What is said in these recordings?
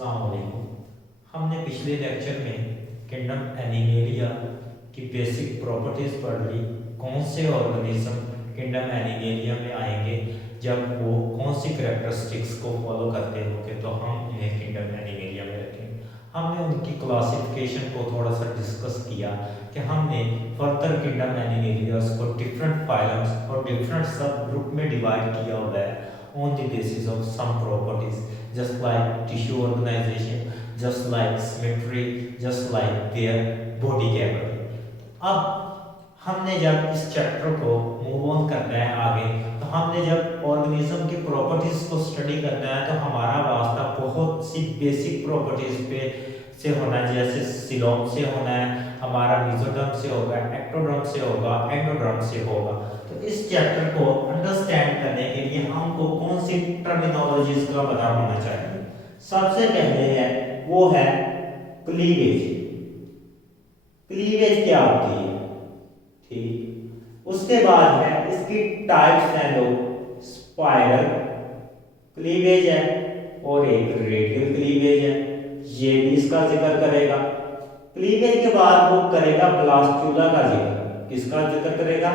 अस्सलाम वालेकुम। हमने पिछले लेक्चर में किंगडम एनिमेलिया की बेसिक प्रॉपर्टीज पढ़ ली। कौन से ऑर्गेनिज्म किंगडम एनिमेलिया में आएंगे, जब वो कौन सी कैरेक्टरिस्टिक्स को फॉलो करते होंगे तो हम इन्हें किंगडम एनिमेलिया में रखेंगे। हमने उनकी क्लासिफिकेशन को थोड़ा सा डिस्कस किया कि हमने फर्दर किंगडम एनिमेलियास को डिफरेंट फाइलम्स और डिफरेंट सब ग्रुप में डिवाइड किया हुआ है on the basis of some properties, just like tissue organization, just like symmetry, just like their body cavity. अब हमने जब इस चैप्टर को मूव ऑन करना है आगे, तो हमने जब ऑर्गेनिज्म की प्रॉपर्टीज को स्टडी करना है तो हमारा वास्ता बहुत सी बेसिक प्रॉपर्टीज पे से होना है, जैसे सिलोम से होना है, हमारा मेसोडर्म से होगा, एक्टोडर्म से होगा, एंडोडर्म से होगा। तो इस चैप्टर को अंडरस्टैंड करने के लिए हमको कौन सी टर्मिनोलॉजीज का पता होना चाहिए। सबसे पहले है वो है क्लीवेज। क्लीवेज क्या होती है, ठीक। उसके बाद है इसकी टाइप्स हैं दो, स्पाइरल क्लीवेज है और एक रेडियल क्लीवेज है, ये भी इसका जिक्र करेगा। क्लीवेज के बाद वो करेगा ब्लास्टुला का जिक्र। किसका जिक्र करेगा?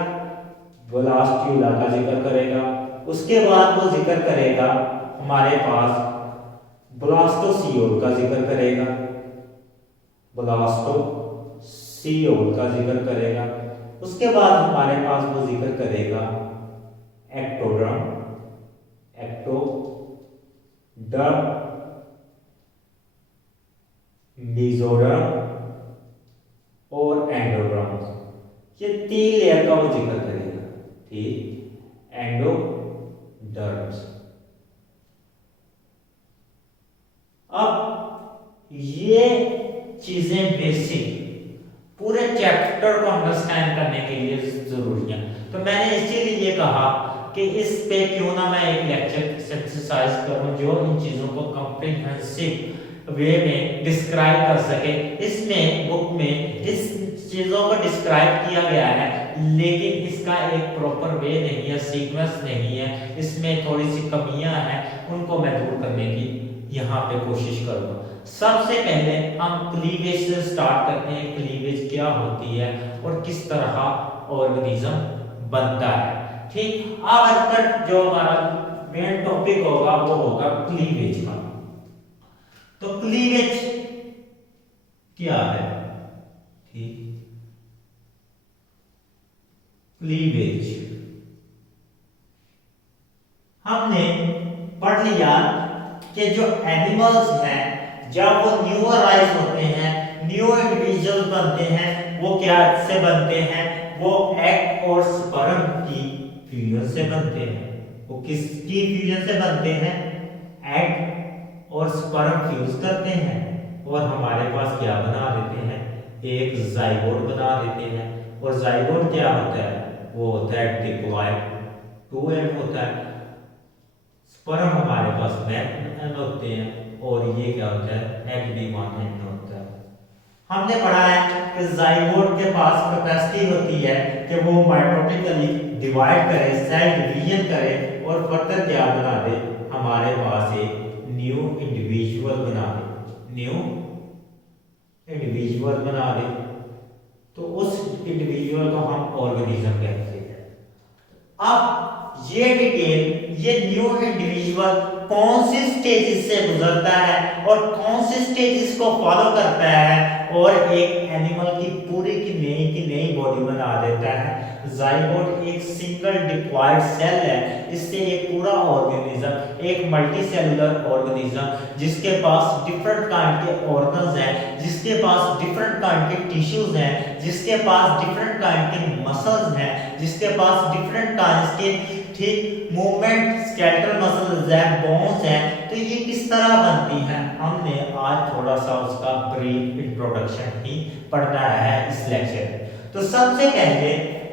ब्लास्टुला का जिक्र करेगा। उसके बाद वो जिक्र करेगा हमारे पास ब्लास्टोसियोल का जिक्र करेगा, ब्लास्टोसियोल का जिक्र करेगा। उसके बाद हमारे पास वो जिक्र करेगा एक्टोडर्म, एक्टोडर्म, मेसोडर्म और एंडोडर्म। ये तीन लेयर का वो जिक्र करेगा, ठीक। एंडोडर्म्स। अब ये चीजें बेसिक पूरे चैप्टर को अंडरस्टैंड करने के लिए जरूरी है, तो मैंने इसीलिए कहा कि इस पे क्यों ना मैं एक लेक्चर एक्सरसाइज करूं जो इन चीजों को कॉम्प्रिहेंसिव वे में डिस्क्राइब कर सके। इसमें बुक में इस चीजों को डिस्क्राइब किया गया है, लेकिन इसका एक प्रॉपर वे नहीं है, सीक्वेंस नहीं है, इसमें थोड़ी सी कमियां हैं, उनको मैं दूर करने की यहाँ पे कोशिश करूंगा। सबसे पहले हम क्लीवेज से स्टार्ट करते हैं। क्लीवेज क्या होती है और किस तरह ऑर्गेनिज्म बनता है, ठीक। आज तक जो हमारा मेन टॉपिक होगा वो होगा क्लीवेज का। तो क्लीवेज क्या है, ठीक। क्लीवेज हमने पढ़ लिया कि जो एनिमल्स हैं जब वो न्यू अराइज होते हैं, न्यू इंडिविजुअल बनते हैं, वो क्या से बनते हैं? वो एग और स्पर्म की फ्यूजन से बनते हैं। वो किसकी फ्यूजन से बनते हैं? एग और स्पर्म फ्यूज करते हैं और हमारे पास क्या बना देते हैं? एक जाइगोट बना देते हैं। और जाइगोट क्या होता है? वो होता है डिप्लॉयड 2 होता है। स्पर्म हमारे पास मैन होते हैं और ये क्या होता है? एग भी 1 होता है। हमने पढ़ा है कि जाइगोट के पास कैपेसिटी होती है कि वो माइटोटिकली डिवाइड करे, सेल डिवीजन करे और फर्दर क्या बना दे? हमारे पास एक न्यू इंडिविजुअल बना दे, न्यू इंडिविजुअल बना दे। तो उस इंडिविजुअल को हम ऑर्गेनिज्म कहते हैं। अब ये डिटेल, ये न्यू इंडिविजुअल कौन सी स्टेजेस से गुजरता है और कौन सी स्टेजेस को फॉलो करता है और एक एनिमल की पूरी की नई बॉडी बना देता है। जाइगोट एक सिंगल डिप्लॉयड सेल है, इससे एक पूरा ऑर्गेनिज्म, एक मल्टीसेलुलर ऑर्गेनिज्म जिसके पास डिफरेंट काइंड के ऑर्गन्स हैं, जिसके पास डिफरेंट काइंड के टिश्यूज हैं, जिसके पास डिफरेंट काइंड के मसल्स हैं, जिसके पास डिफरेंट काइंड के, ठीक, मूवमेंट स्केलेटल मसल्स हैं, बोन्स हैं। तो ये किस तरह बनती हैं, हमने आज थोड़ा सा उसका ब्रीफ इंट्रोडक्शन ही पढ़ना है इस लेक्चर में। तो सबसे पहले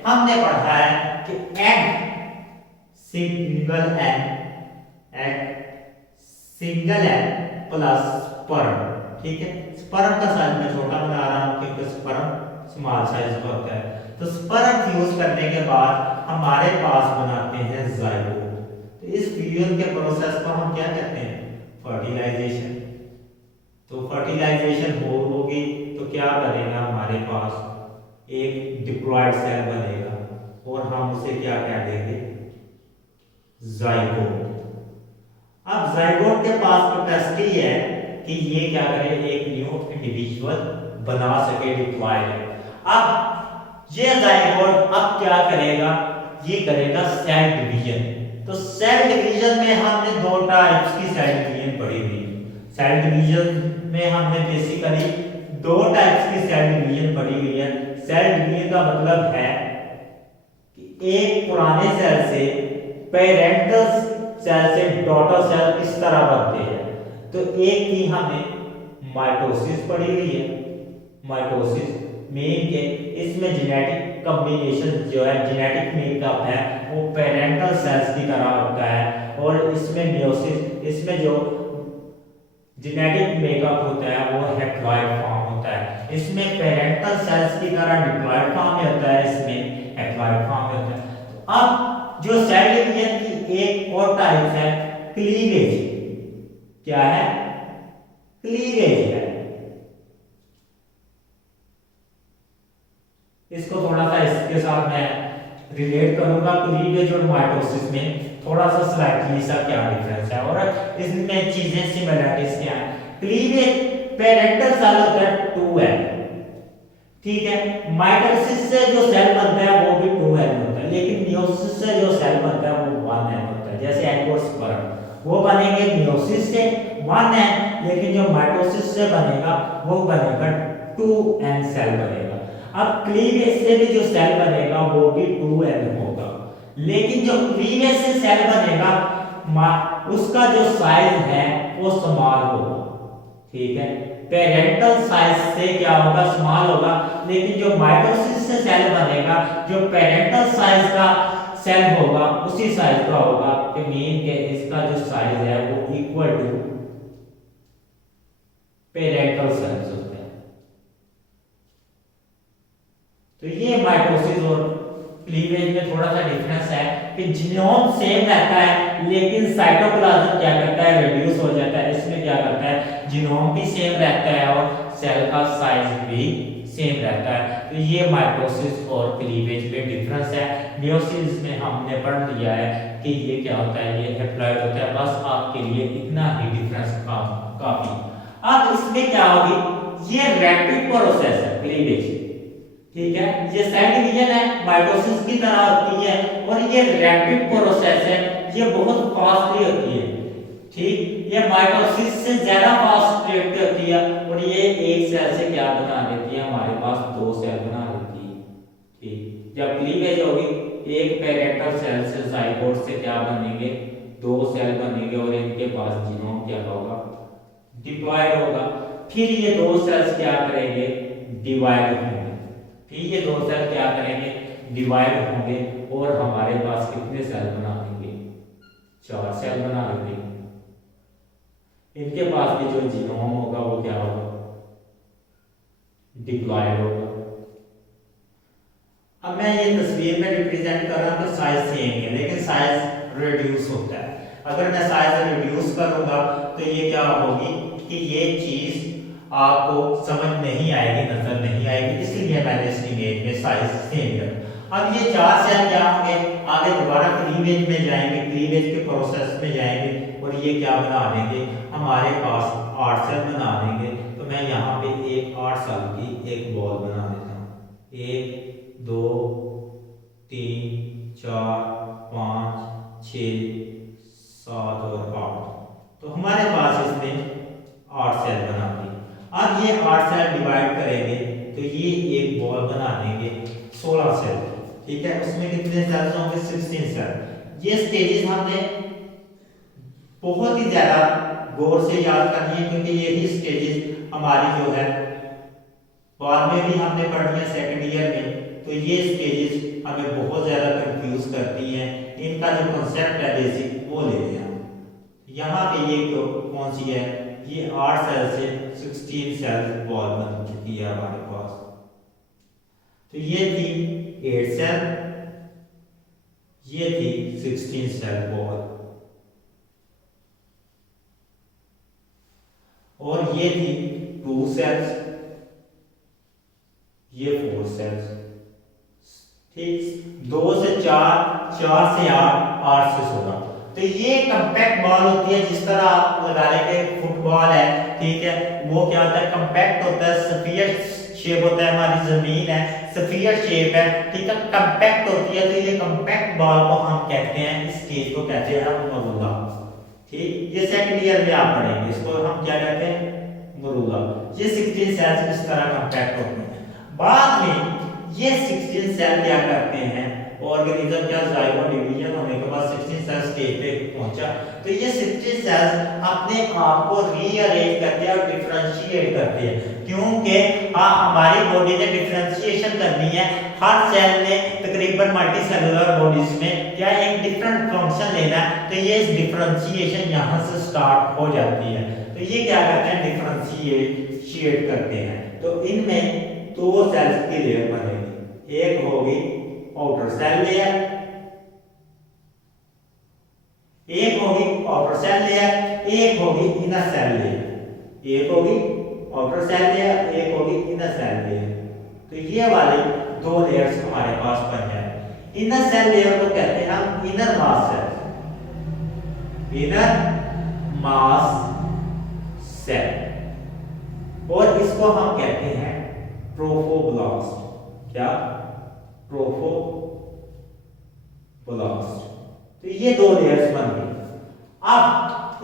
हमने पढ़ा है कि egg single egg plus sperm, ठीक है। स्पर्म का साइज मैं छोटा बना रहा हूं क्योंकि स्पर्म स्मॉल साइज का होता है। तो स्पर्म फ्यूज करने के बाद हमारे पास बनाते हैं जाइगोट। तो इस फ्यूजन के प्रोसेस को हम क्या कहते हैं? फर्टिलाइजेशन। तो फर्टिलाइजेशन होगी तो क्या बनेगा, हमारे पास एक डिप्लॉयड सेल बनेगा और हम उसे क्या कह देंगे, जाइगोट। अब जाइगोट के पास कैपेसिटी है कि ये क्या करे, एक न्यू इंडिविजुअल बना सके, डिप्लॉयड। अब ये जाइगोट अब क्या करेगा, ये करेगा सेल डिवीजन। तो सेल डिवीजन में हमने दो टाइप्स की सेल डिवीजन पढ़ी हुई है। सेल डिवीजन में हमने बेसिकली दो टाइप्स की सेल डिवीजन पढ़ी हुई है। सेल डिवीजन का मतलब है कि एक पुराने सेल से पेरेंटल सेल से डॉटर सेल किस तरह बनते हैं। तो एक की हमने माइटोसिस पढ़ी हुई है, माइटोसिस मेन के, इसमें जेनेटिक कॉम्बिनेशन जो है, जेनेटिक मेकअप है वो पेरेंटल सेल्स की तरह होता है। और इसमें मियोसिस, इसमें जो जेनेटिक मेकअप होता है वो हैप्लॉइड फॉर्म होता है। इसमें पेरेंटल सेल्स की तरह डिप्लॉइड फॉर्म में होता है, इसमें हैप्लॉइड फॉर्म में होता है। तो अब जो सेल डिवीजन की एक और टाइप है क्लीवेज। क्या है, क्लीवेज है। इसको थोड़ा सा इसके साथ मैं रिलेट करूंगा, क्लीवेज और माइटोसिस में थोड़ा सा स्लाइटली सा क्या डिफरेंस है और इसमें चीजें सिमिलरिटीज क्या है। क्लीवेज पेरेंटल सेल होता है 2L, ठीक है। माइटोसिस से जो सेल बनता है वो भी 2L होता है, लेकिन मियोसिस से जो सेल बनता है वो 1L होता है। जैसे एग और स्पर्म वो बनेंगे मियोसिस से 1L, लेकिन जो माइटोसिस से बनेगा वो बनेगा 2N सेल बनेगा। अब क्लीवेज से भी जो सेल बनेगा वो भी 2N होगा, लेकिन जो क्लीवेज से सेल बनेगा उसका जो साइज है वो स्मॉल होगा, ठीक है। पेरेंटल साइज से क्या होगा, स्मॉल होगा, लेकिन जो माइटोसिस से सेल बनेगा जो पेरेंटल साइज का सेल होगा उसी साइज का होगा कि मीन के इसका जो साइज है वो इक्वल टू पेरेंटल सेल्स होते हैं। तो ये माइटोसिस और क्लीवेज में थोड़ा सा डिफरेंस है कि जीनोम सेम रहता है लेकिन साइटोप्लाज्म क्या करता है, रिड्यूस हो जाता है। इसमें क्या करता है, जीनोम भी सेम रहता है और सेल का साइज भी सेम रहता है। तो ये माइटोसिस और क्लीवेज में डिफरेंस है। मियोसिस में हमने पढ़ लिया है कि ये क्या होता है, ये हैप्लॉइड होता है। बस आपके लिए इतना ही डिफरेंस काफी। अब इसमें क्या होगी, ये रैपिड प्रोसेस है क्लीवेज, ठीक है। ये सेल डिवीजन है, माइटोसिस की तरह होती है और ये रैपिड प्रोसेस है, ये बहुत फास्टली होती है, ठीक। ये माइटोसिस से ज्यादा फास्ट रेट पे होती है और ये एक सेल से क्या बना देती है, हमारे पास दो सेल बना देती है, ठीक। जब क्लीवेज होगी एक पेरेंटल सेल से जाइगोट से क्या बनेंगे, दो सेल बनेंगे और इनके पास जीनोम क्या होगा, डिप्लॉयड होगा। फिर ये दो सेल्स क्या करेंगे, डिवाइड होंगे। फिर ये दो सेल क्या करेंगे, डिवाइड होंगे और हमारे पास कितने सेल बना देंगे, 4 सेल बना देंगे। इनके पास भी जो जीनोम होगा वो क्या होगा, डिप्लॉयड होगा। अब मैं ये तस्वीर में रिप्रेजेंट कर रहा हूं तो साइज सेम है लेकिन साइज रिड्यूस होता है। अगर मैं साइज रिड्यूस करूंगा तो ये क्या होगी कि ये चीज आपको समझ नहीं आएगी, नजर नहीं आएगी, इसलिए मैंने इस इमेज में साइज सेम कर। अब ये 4 सेल क्या होंगे, आगे दोबारा क्लीवेज में जाएंगे, क्लीवेज के प्रोसेस में जाएंगे और ये क्या बना देंगे, हमारे पास 8 सेल बना देंगे। तो मैं यहाँ पे एक 8 सेल की एक बॉल बना देता हूँ, 1 2 3 4 5 6 7 और 8। तो हमारे पास इसमें 8 सेल बना दिए। अब ये 8 सेल डिवाइड करेंगे तो ये एक बॉल बना देंगे 16 सेल, ठीक है। उसमें कितने सेल्स होंगे, 16 सेल। ये स्टेजेस हमने बहुत ही ज्यादा गौर से याद करनी है क्योंकि यही स्टेजेस हमारी जो है बाद में भी हमने पढ़नी है सेकंड ईयर में। तो ये स्टेजेस हमें बहुत ज्यादा कंफ्यूज करती हैं, इनका जो कांसेप्ट है बेसिक वो लेते हैं हम। यहाँ पे ये कौन सी है, ये 8 सेल से 16 सेल बॉल बन चुकी है हमारे पास। तो ये थी 8 सेल, ये थी 16 सेल बॉल और ये थी 2 सेल्स, ये 4 सेल्स, ठीक, 2 से 4, 4 से 8, 8 से 16। तो ये कंपैक्ट बॉल होती है, जिस तरह आप लगा लेंगे फुटबॉल है, ठीक है, वो क्या होता है, कंपैक्ट होता है, स्फीयर शेप होता है, हमारी जमीन है स्फीयर शेप है, ठीक है, कंपैक्ट होती है। तो ये कंपैक्ट बॉल को हम कहते हैं, इस स्टेज को कहते हैं मरूला, ठीक, ये सेकंड ईयर में आप पढ़ेंगे, इसको हम क्या कहते हैं, मरूला। ये 16 सेल्स इस तरह कंपैक्ट होते हैं। बाद में ये 16 सेल क्या करते हैं, ऑर्गेनिज्म क्या जाइगोट डिवीजन होने के बाद 16 सेल स्टेज पे पहुंचा, तो ये 16 सेल्स अपने आप को रीअरेंज करते हैं और डिफरेंशिएट करते हैं, क्योंकि हमारी बॉडी ने डिफरेंशिएशन करनी है। हर सेल ने तकरीबन मल्टी सेलुलर बॉडीज में क्या एक डिफरेंट फंक्शन लेना है, तो ये डिफरेंशिएशन यहाँ से स्टार्ट हो जाती है। तो ये क्या करते हैं, डिफरेंशिएट करते हैं। तो इनमें 2 सेल्स की लेयर बनेगी, एक होगी आउटर सेल लेयर, एक होगी आउटर सेल लेयर, एक होगी इनर सेल लेयर, एक होगी आउटर सेल लेयर, एक होगी इनर सेल लेयर। तो ये वाले 2 लेयर्स हमारे पास बन जाए। इनर सेल लेयर को कहते हैं हम inner mass cell, inner mass cell, और इसको हम कहते हैं ट्रोफोब्लास्ट। क्या, ट्रोफोब्लास्ट। तो ये 2 लेयर्स बन गई। अब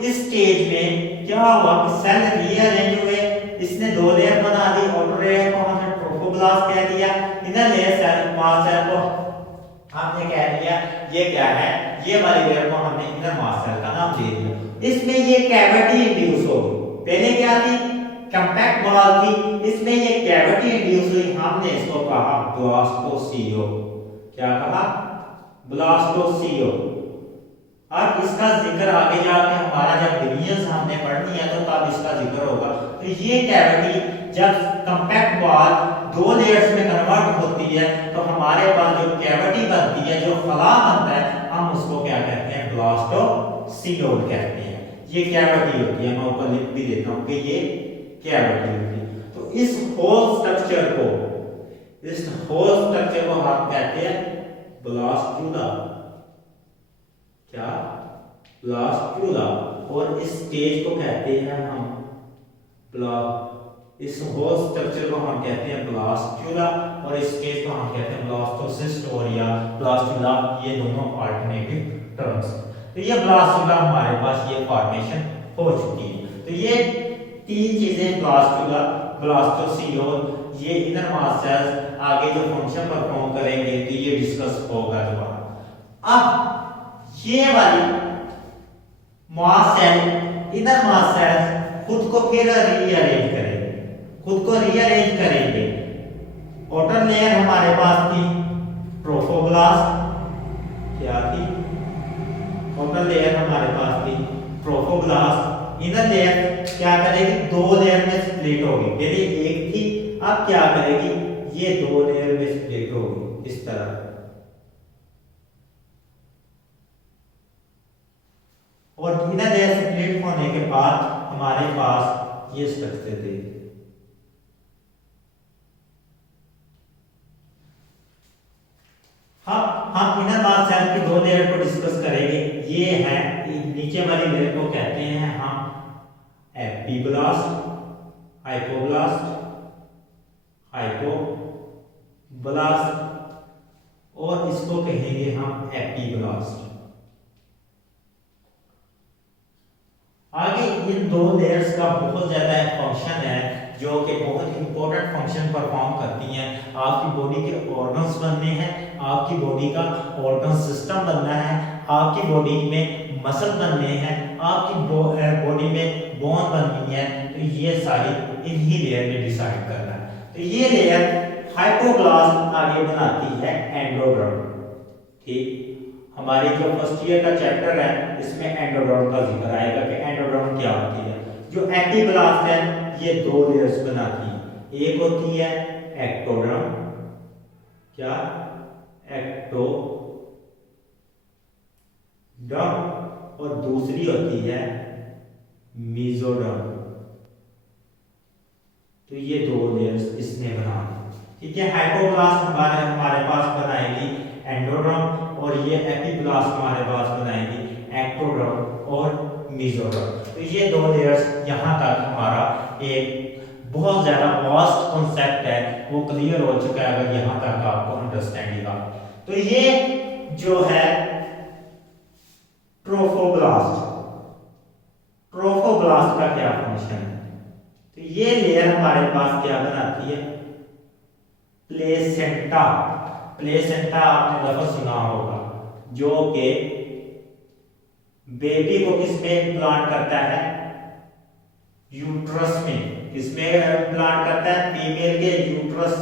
इस स्टेज में क्या हुआ कि सेल रीअरेंज हुए, इसने 2 लेयर बना दी, आउटर लेयर को हमने ट्रोफोब्लास्ट कह दिया, inner layer cell mass cell को हमने कह दिया ये क्या है, ये वाली लेयर को हमने इनर मास सेल का नाम दे दिया। इसमें ये कैविटी इंड्यूस होगी, पहले क्या थी, कंपैक्ट बॉल थी, इसमें ये कैविटी इंड्यूस हुई, हमने इसको कहा ब्लास्टोसियो। क्या कहा, ब्लास्टोसियो। अब इसका जिक्र आगे जाके हमारा जब डिवीजन हमने पढ़नी है तो तब इसका जिक्र होगा। तो ये कैविटी जब कंपैक्ट बॉल 2 लेयर्स में कन्वर्ट होती है तो हमारे पास जो कैविटी बनती है, जो फला बनता है, हम उसको क्या कहते हैं, ब्लास्टोसियोल कहते हैं। ये कैविटी होती है, मैं ऊपर लिख भी देता हूं कि ये कैविटी होती है। तो इस होल स्ट्रक्चर को हम कहते हैं ब्लास्टुला। क्या, ब्लास्टुला। और इस स्टेज को कहते हैं हम इस होल स्ट्रक्चर को हम कहते हैं ब्लास्टुला, और इस स्टेज को हम कहते हैं ब्लास्टोसिस्ट और या ब्लास्टुला, ये दोनों अल्टरनेटिव टर्म्स। तो ये ब्लास्टुला हमारे पास ये फॉर्मेशन हो चुकी है। तो ये 3 चीजें, ब्लास्टुला, ब्लास्टोसियोल, ये इनर मास सेल्स आगे जो फंक्शन परफॉर्म करेंगे तो ये डिस्कस होगा दोबारा। अब ये वाली मास सेल, इनर मास सेल्स खुद को फिर रीअरेंज करेंगे, खुद को रीअरेंज करेंगे। आउटर लेयर हमारे पास थी ट्रोफोब्लास्ट, क्या थी, आउटर लेयर हमारे पास थी ट्रोफोब्लास्ट, इनर लेयर क्या करेगी, 2 लेयर में स्प्लिट होगी, पहले एक थी, अब क्या करेगी, ये 2 लेयर में स्प्लिट होगी इस तरह। और इनर लेयर स्प्लिट होने के बाद हमारे पास ये स्ट्रक्चर थे। हम इनर मास सेल की 2 लेयर को डिस्कस करेंगे। ये है, नीचे वाली लेयर को कहते हैं हम एपिब्लास्ट, हाइपोब्लास्ट, और इसको कहेंगे हम एपिब्लास्ट। आगे इन 2 लेयर्स का बहुत ज्यादा फंक्शन है, जो कि बहुत इंपॉर्टेंट फंक्शन परफॉर्म करती हैं। आपकी बॉडी के ऑर्गन्स बनने हैं, आपकी बॉडी का ऑर्गन सिस्टम बनना है, आपकी बॉडी में मसल बनने हैं, आपकी बॉडी में बोन बननी है। तो ये सारी इन्हीं लेयर ने डिसाइड करना है। तो ये लेयर हाइपोब्लास्ट आगे बनाती है एंडोडर्म। ठीक, हमारे जो फर्स्ट ईयर का चैप्टर है इसमें एंडोडर्म का जिक्र आएगा कि एंडोडर्म क्या होती है। जो एपिब्लास्ट है ये 2 लेयर्स बनाती है, एक होती है एक्टोडर्म, क्या, एक्टोडर्म, और दूसरी होती है मेसोडर्म। तो ये 2 लेयर्स इसने बना दी, ठीक है। हाइपोब्लास्ट हमारे पास बनाएगी एंडोडर्म और ये एपिब्लास्ट हमारे पास बनाएगी एक्टोडर्म और मेसोडर्म। तो ये 2 लेयर्स यहाँ तक हमारा एक बहुत ज्यादा वास्ट कॉन्सेप्ट है वो क्लियर हो चुका है अगर यहाँ तक आपको अंडरस्टैंडिंग आ। तो ये जो है ट्रोफोब्लास्ट, ट्रोफोब्लास्ट का क्या फंक्शन है? तो ये लेयर हमारे पास क्या बनाती है? प्लेसेंटा। प्लेसेंटा आपने लफ्ज सुना होगा, जो कि बेबी को किसमें इम्प्लांट करता है? यूट्रस में। किसमें इम्प्लांट करता है? फीमेल के यूट्रस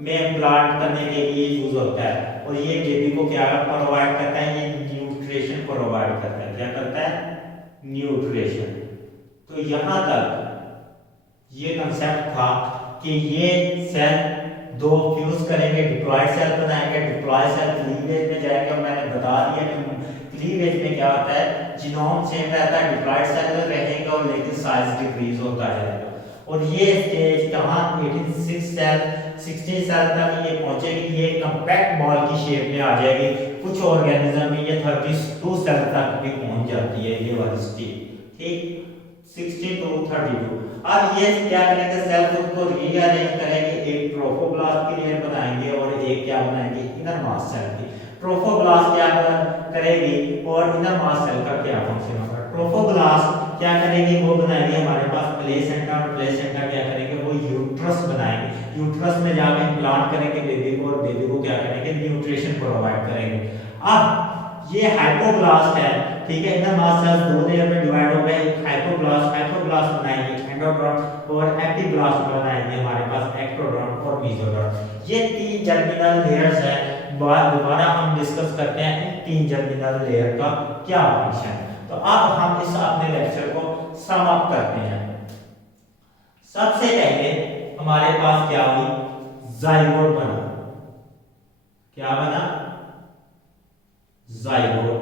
में इम्प्लांट करने के लिए यूज होता है। और ये बेबी को क्या प्रोवाइड करता है? ये न्यूट्रिशन प्रोवाइड करता है। क्या करता है? न्यूट्रिशन। तो यहां तक ये कंसेप्ट था कि ये सेल 2 फ्यूज करेंगे, डिप्लॉयड सेल बनाएंगे, डिप्लॉयड सेल क्लीवेज में जाएगा। मैंने बता दिया कि क्लीवेज में क्या होता है, जीनोम सेम रहता है, डिप्लॉयड सेल रहेगा और लेकिन साइज डिक्रीज होता जाएगा। और ये स्टेज कहाँ 16 सेल तक ये पहुंचेगी, ये कंपैक्ट बॉल की शेप में आ जाएगी। कुछ ऑर्गेनिज्म में ये 32 सेल तक भी पहुंच जाती है ये वाली स्टेज, ठीक। 60 to 32। अब ये क्या करेंगे? सेल खुद को रीअरेंज करेंगे, एक ट्रोफोब्लास्ट की लेयर बनाएंगे और एक क्या बनाएंगे? इनर मास सेल की। ट्रोफोब्लास्ट क्या करेगी और इनर मास सेल का क्या फंक्शन होगा? ट्रोफोब्लास्ट क्या करेगी? वो बनाएगी हमारे पास प्लेसेंटा, और प्लेसेंटा क्या करेंगे? वो यूट्रस बनाएंगे। यूट्रस में जाके इम्प्लांट करेंगे बेबी को और बेबी को क्या करेंगे? न्यूट्रिशन प्रोवाइड करेंगे। अब ये हाइपोब्लास्ट है, ठीक है। इनर मास सेल 2 लेयर में डिवाइड हो गए। हाइपोब्लास्ट बनाएंगे एंडोडर्म और एपिब्लास्ट बनाएंगे हमारे पास एक्टोडर्म और मेसोडर्म। ये 3 जर्मिनल लेयर्स है। दोबारा हम डिस्कस करते हैं इन 3 जर्मिनल लेयर का क्या फंक्शन है। तो अब हम इस अपने लेक्चर को सम अप करते हैं। सबसे पहले हमारे पास क्या हुई? जाइगोट बना। क्या बना? जाइगोट।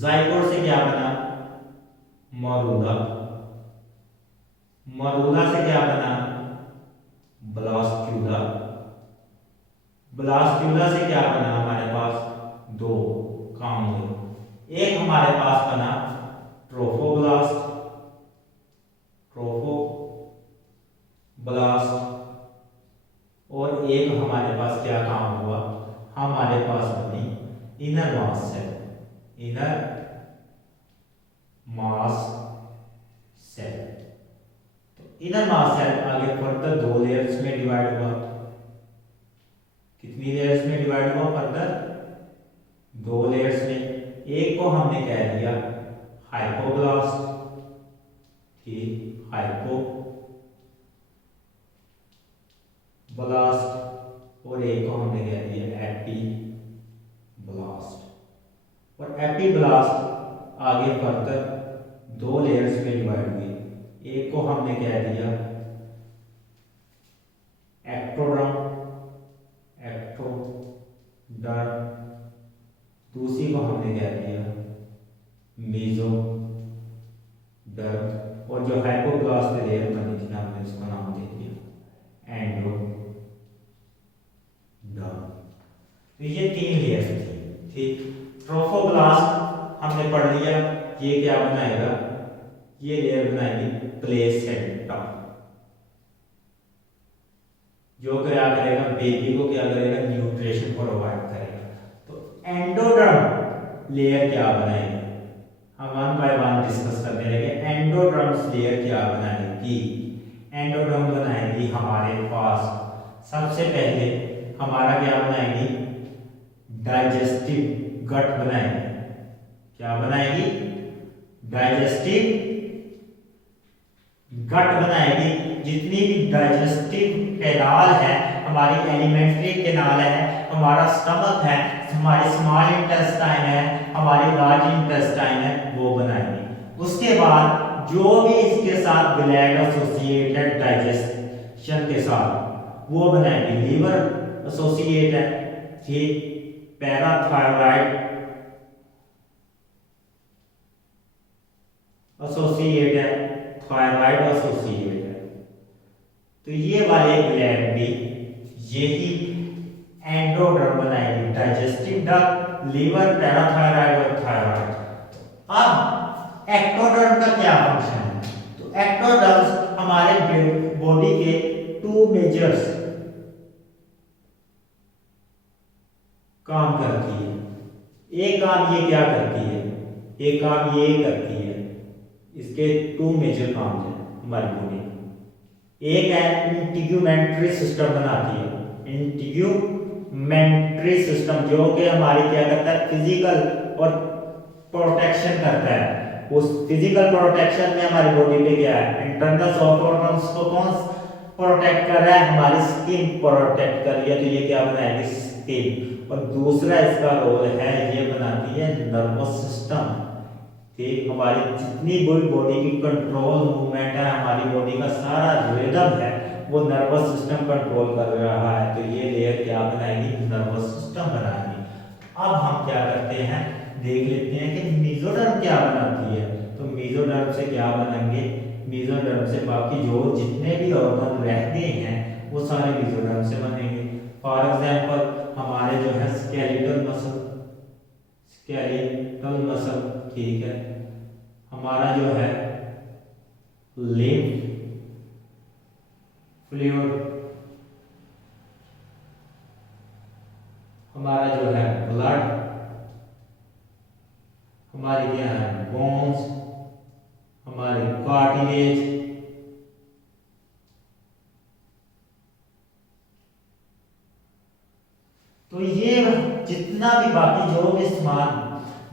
जाइगोट से क्या बना? मरूदा। मरूदा से क्या बना? ब्लास्ट्यूला। ब्लास्ट्यूला से क्या बना हमारे पास? 2 काम हुए। एक हमारे पास बना ट्रोफोब्लास्ट, और एक हमारे पास क्या काम हुआ? हमारे पास बनी inner mass cell. Inner mass cell. तो इनर मास सेल आगे फर्दर 2 लेयर्स में डिवाइड हुआ। कितनी लेयर्स में डिवाइड हुआ? फर्दर 2 लेयर्स में। एक को हमने कह दिया हाइपोब्लास्ट, ठीक, हाइपोब्लास्ट, और एक को हमने कह दिया एपिब्लास्ट। और एपिब्लास्ट आगे फर्दर 2 लेयर्स में डिवाइड हुई। एक को हमने कह दिया एक्टोडर्म, दूसरी को हमने कह दिया मेसोडर्म, और जो हाइपोब्लास्ट लेयर बनी थी हमने उसका नाम दे दिया एंडोडर्म। तो ये 3 लेयर्स थी, ठीक। ट्रोफोब्लास्ट हमने पढ़ लिया, ये क्या बनाएगा? ये लेयर बनाएगी प्लेसेंटा, जो क्या करेगा? बेबी को क्या करेगा? न्यूट्रिशन प्रोवाइड करेगा। तो एंडोडर्म लेयर क्या बनाएगी? हम 1 बाय 1 डिस्कस करने लगे। एंडोडर्म लेयर क्या बनाएगी? एंडोडर्म बनाएगी हमारे पास सबसे पहले हमारा क्या बनाएगी? डाइजेस्टिव गट बनाएगी। क्या बनाएगी? डाइजेस्टिव गट बनाएगी। जितनी भी डाइजेस्टिव कैनाल है, हमारी एलिमेंट्री कैनाल है, हमारा स्टमक है, हमारी स्मॉल इंटेस्टाइन है, हमारी लार्ज इंटेस्टाइन है, वो बनाएंगे। उसके बाद जो भी इसके साथ ब्लड एसोसिएटेड डाइजेशन के साथ वो बनाएंगे। लीवर एसोसिएट है, ठीक, पैराथायराइड एसोसिएट है, थायराइड एसोसिएट है। तो ये वाले ग्लैंड भी यही एंडोडर्म बनाएंगे, डाइजेस्टिव डक्ट, लीवर, पैराथायराइड और थायराइड। अब एक्टोडर्म का क्या फंक्शन है? तो एक्टोडर्म हमारे बॉडी के टू मेजर्स काम करती है। एक काम ये क्या करती है, एक काम ये करती है, इसके टू मेजर काम है हमारी बॉडी। एक है इंटीग्यूमेंट्री सिस्टम बनाती है, इंटीग्यूमेंट्री सिस्टम जो कि हमारी क्या करता है, फिजिकल और प्रोटेक्शन करता है। उस फिजिकल प्रोटेक्शन में हमारी बॉडी पे क्या है, इंटरनल ऑर्गन्स को कौन प्रोटेक्ट कर रहा है, हमारी स्किन प्रोटेक्ट कर रही है, तो ये क्या बनाएगी, स्किन। और दूसरा इसका रोल है, ये बनाती है नर्वस सिस्टम। ठीक, हमारी जितनी बॉडी की कंट्रोल मूवमेंट है, हमारी बॉडी का सारा रिदम है, वो नर्वस सिस्टम कंट्रोल कर रहा है। तो ये लेयर क्या बनाएगी, नर्वस सिस्टम बनाएगी। अब हम क्या करते हैं, देख लेते हैं कि मेसोडर्म क्या बनाती है। तो मेसोडर्म से क्या बनेंगे, मेसोडर्म से बाकी जो जितने भी ऑर्गन रहते हैं वो सारे मेसोडर्म से बनेंगे। फॉर एग्जांपल हमारे जो है स्केलेटल मसल, स्केलेटल मसल, ठीक है, हमारा जो है लिम्फ फ्लूइड, हमारा जो है ब्लड, हमारी क्या है बोन्स, हमारी कार्टिलेज, तो ये जितना भी बाकी जो भी सामान,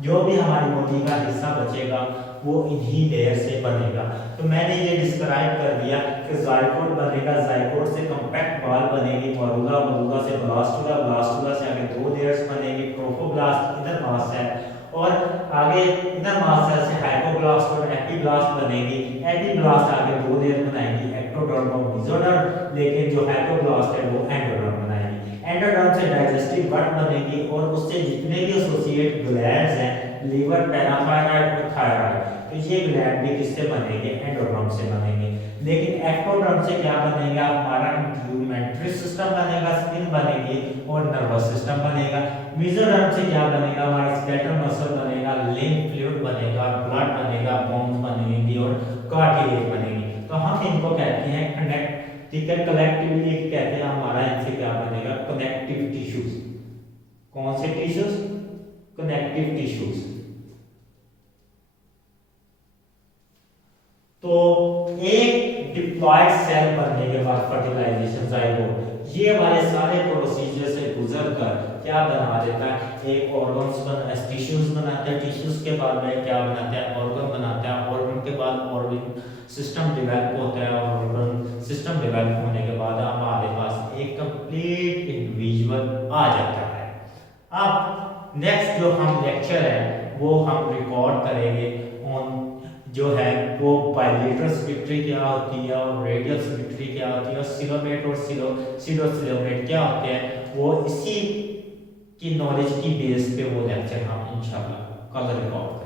जो भी हमारी बॉडी का हिस्सा बचेगा वो इन्हीं लेयर से बनेगा। तो मैंने ये डिस्क्राइब कर दिया कि जाइगोट बनेगा, जाइगोट से कॉम्पैक्ट बॉल बनेगी, मॉरुला, मॉरुला से ब्लास्टुला, ब्लास्टुला से आगे दो लेयर्स बनेगी, ट्रोफोब्लास्ट इधर मास है, और आगे इधर मास है से हाइपोब्लास्ट और एपिब्लास्ट बनेगी, एपिब्लास्ट आगे दो लेयर बनाएगी, एक्टोडर्म और मेसोडर्म, लेकिन जो हाइपोब्लास्ट है वो एंडोडर्म बनाएगी। एंडोडर्म से डाइजेस्टिव डक्ट बनेगी और उससे जितने भी एसोसिएट ग्लैंड्स हैं, लीवर, पैराथायराइड और थायराइड, तो ये ग्लैंड भी किससे बनेंगे, एंडोडर्म से बनेंगे। लेकिन एक्टोडर्म से क्या बनेगा, हमारा इंटीग्यूमेंट्री सिस्टम बनेगा, स्किन बनेगी और नर्वस सिस्टम बनेगा। मेसोडर्म से क्या बनेगा, हमारा स्केलेटल मसल बनेगा, लिम्फ फ्लूइड बनेगा, ब्लड बनेगा, बोन्स बनेगी और कार्टिलेज बनेगी। तो हम इनको कहते हैं कनेक्ट, ठीक है, कलेक्टिवली कहते हैं हमारा इनसे क्या बनेगा, कनेक्टिव टिश्यूज। कौन से टिश्यूज, कनेक्टिव टिश्यूज। तो एक डिप्लॉयड सेल बनने के बाद फर्टिलाइजेशन जाइगोट ये वाले सारे प्रोसीजर से गुजरकर क्या बना देता है, एक ऑर्गन्स बना, टिश्यूज बनाता है, टिश्यूज के बाद में क्या बनाता है, ऑर्गन बनाता है, ऑर्गन के बाद ऑर्गन सिस्टम डेवलप होता है, और ऑर्गन सिस्टम डेवलप होने के बाद हमारे पास एक कंप्लीट इंडिविजुअल आ जाता है। अब नेक्स्ट जो हम लेक्चर है वो हम रिकॉर्ड करेंगे ऑन जो है वो बायलेटरल सिमेट्री क्या होती है और रेडियल सिमेट्री क्या होती है और सिलोमेट और सिलोमेट क्या होते हैं, वो इसी की नॉलेज की बेस पे वो लेक्चर हम इंशाल्लाह कल रिकॉर्ड करेंगे।